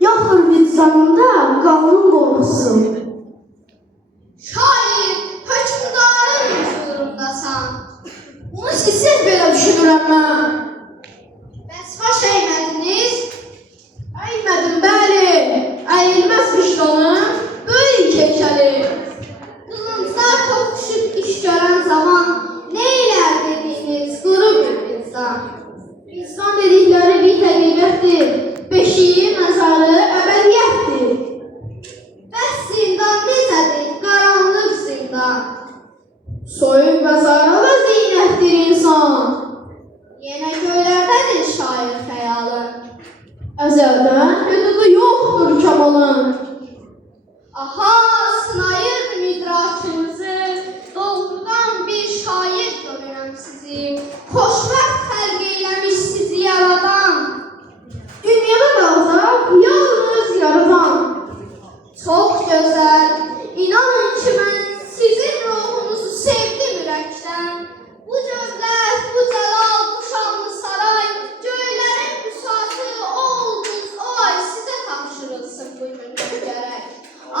yoxdur vicdanında qanun qorxusu. Şair, hökmdarın huzurundasan. Bunu sizsiz belə düşünürəm mən. Bəs baş əymədiniz? Əymədim, bəli, əyilməz vicdanın böyük heykəli. Qılınclar toxuşub iş görən zaman neylər dediyiniz quru bir insan. İnsan dedikləri bir həqiqətdir, beşiyi, məzarı, əbədiyyətdir. Bəs zindan necədir? Qaranlıq zindan. Soyuq və zarı və zinətdir insan. Yenə göylərdədir şair xəyalı. Əzəldən hüdudu yoxdur kamalın. Aha, sınayırdı midrakınızı, doğrudan bir şair görürəm sizi. Xoşbəxt xəlq eyləmiş sizi yaradan. Dünyada qalsaq, yalnız yaradan. Çox gözəl, inanın ki, mən sizin ruhunuzu sevdim ürəkdən. Bu dövlət, bu cəlal, bu şanlı saray, göylərin müsatı, o ulduz, o ay sizə tapşırılsın bugün gərək.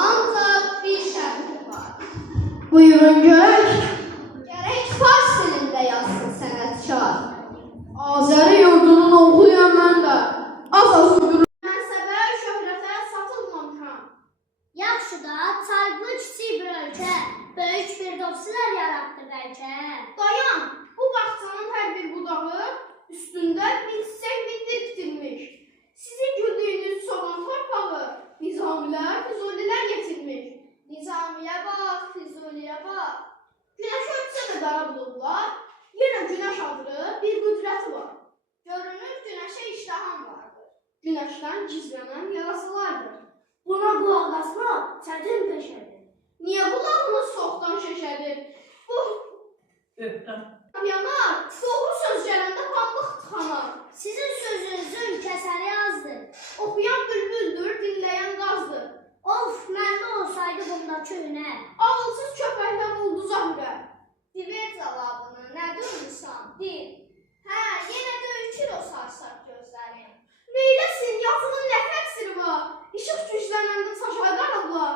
Ancaq bir şərti var. Buyurun görək, Gərək fars dilində yazsın sənətkar. Azəri yurdunun oğluyam mən də. Az uydurur. Mənsəbə, şöhrətə satılmamışam. Yaxşı da, çarplı kiçik bir ölkə, böyük bir dostlar yaratdı bəlkə. Dayan, bu bağçanın hər bir budağı üstündə bir çiçək bitirmiş. Sizin güldüyünüz soğan torpağı Nizamilər, Füzulilər getirmiş. Nizamiyə bax, Füzuliyə bax. Günəş ötsə də dara buludlar, yenə günəş adlı bir qüdrəti var. Görünür günəşə iştaham vardır. Günəşdən gizlənən yarasılardır. Buna qulaq asmaq çətin peşədir. Niyə qulağınız soxdan şeşədir? Bu yanar, doğru söz gələndə pambıq tıxanar. Sizin sözünüzün kəsəri azdır. Oxuyan bülbüldür, dinləyən qazdır. Of, məndə olsaydı bundakı hünər. Ağılsız köpəkdən ulduza hürər. Diver cavabını, nə durmuşsan? Dil. Hə, yenə də ürkür o sarsaq gözlərin. Neyləsin, yazının nə təqsiri var? İşıq güclənəndə çaşar abla.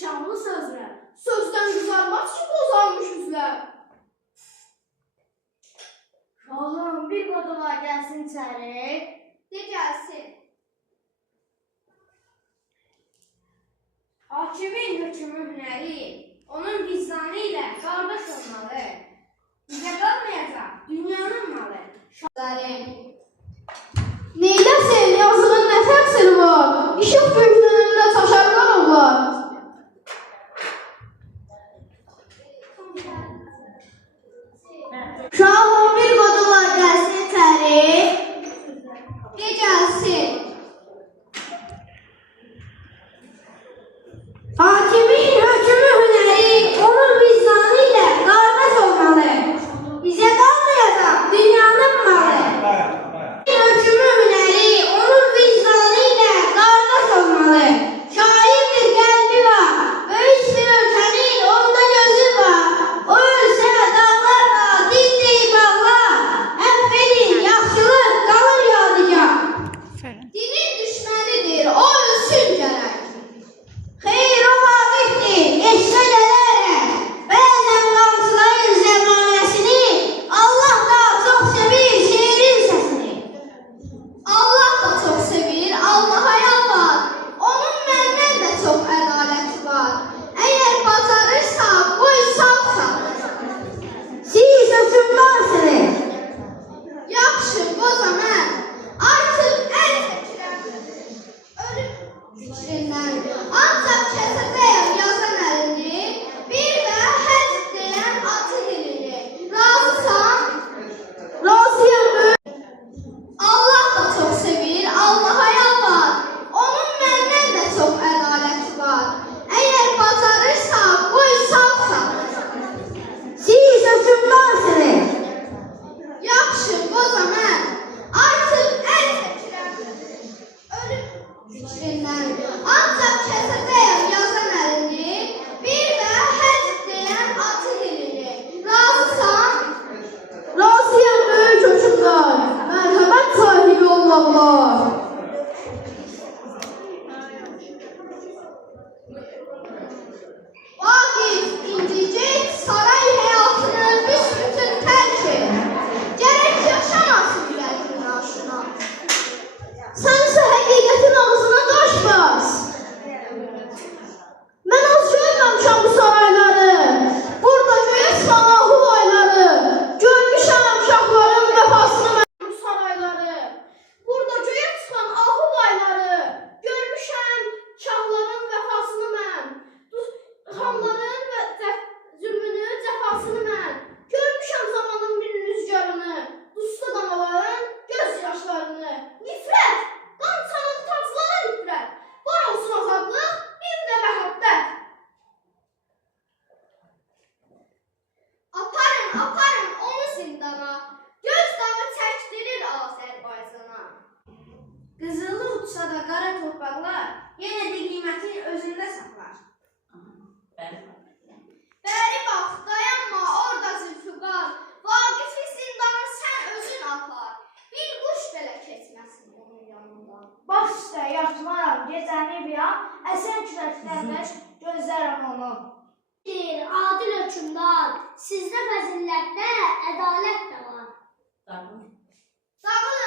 Canlı sözlər. Sözdən qızarmaz ki, bozarmış üzlər. Oğlum, bir qoduğa gəlsin içəri. De gəlsin. Hakimin hökmü hünəri, onun vicdanı ilə qardaş olmalı. Bizə qalmayacaq dünyanın malı. Gözlərin. Neyləsin, yazının nə təqsiri var? İşıq güclənəndə çaşarlar onlar. Şahım bir qoduğa gəlsin içəri. De gəlsin. Hakimin hökmü hünəri, onun vicdanı ilə qardaş olmalı. Bizə qalmayacaq dünyanın malı. Hökmü hünəri, onun vicdanı ilə qardaş olmalı. Şair bir qəlbi var, böyük bir ölkənin onda gözü var. O ölsə dağlarla, dinləyib Allah. Əff edin, yaxşılıq qalır yadigar. incicik saray həyatını büsbütün tərk et. Gərək yaşamasın ürəyin aşına. Sənsə həqiqətin ağzına daş bas. Mən az görməmişəm bu sarayları. Burada görəsən ahulayları. Görmüşəm şahların vəfasını mən bu sarayları. Burada görəsən ahulayları. Görmüşəm şahların vəfasını mən. Xanların və zülmünü, cəfasını mən. Görmüşəm zamanın bir rüzgarını. Dustaq danaların göz yaşlarını. Nifrət, qançanın taclara nifrət. Var olsun azadlıq, bir də məhəbbət. Aparın onu zindana. Göz dağı çəkdirir Azərbaycana. Qızılı uçsa da qara torpaqlar, yenə də qiymətin özündə saxlar. Bəri bax, dayanma orada Zülfüqar. Vaqifi zindana sən özün apar. Bir quş belə keçməsin onun yanından. Baş üstə yatmaram, gecəni bir an, əsən küləklərmiş gözlərəm onu. Adil hökümdar, sizdə fəzilətdə ədalət də var. Dağıl